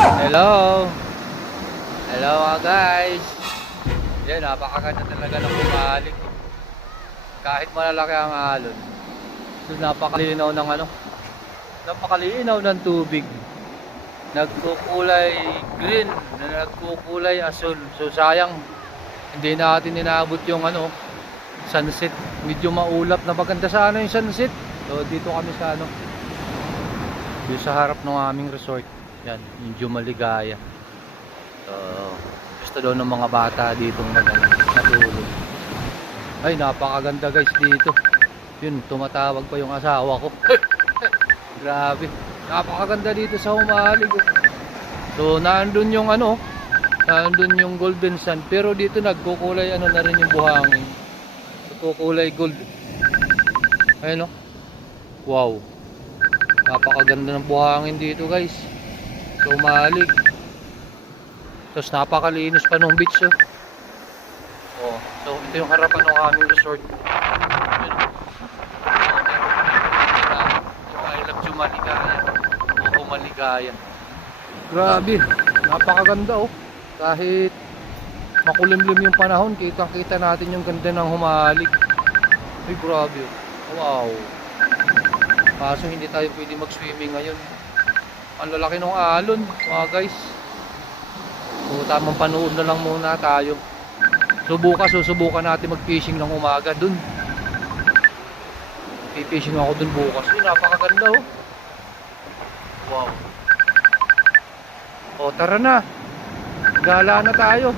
Hello. Hello mga guys. Yan, napakaganda talaga ng bumalik. Kahit malalaki ang alon. So, napakalinaw ng napakalinaw ng tubig. Nagkukulay green, nagkukulay asul. So sayang hindi natin inaabot yung sunset. Medyo maulap na, maganda sana yung sunset. So dito kami sa dito sa harap ng aming resort. Yan, yung Jumaligaya. So gusto daw ng mga bata dito matulog. Ay, napakaganda guys dito. Yun, tumatawag pa yung asawa ko. Grabe, napakaganda dito sa Humalig. So nandun yung nandun yung golden sand, pero dito nagkukulay na rin yung buhangin. Nagkukulay gold. Ayun wow, napakaganda ng buhangin dito guys. So Humalig. Tapos napakalinis pa nung beach. Oh, so ito yung harapan ng aming resort. Jumaligaya o Humaligaya. Grabe, napakaganda kahit makulimlim yung panahon, kita natin yung ganda ng Humalig. Ay grabe, wow. Kaso hindi tayo pwede mag-swimming ngayon, ang lalaki ng alon mga guys. So tamang panood na lang muna tayo. So bukas susubukan natin mag-fishing ng umaga dun. Fishing ako dun bukas. Napakaganda wow. O tara na, gala na tayo.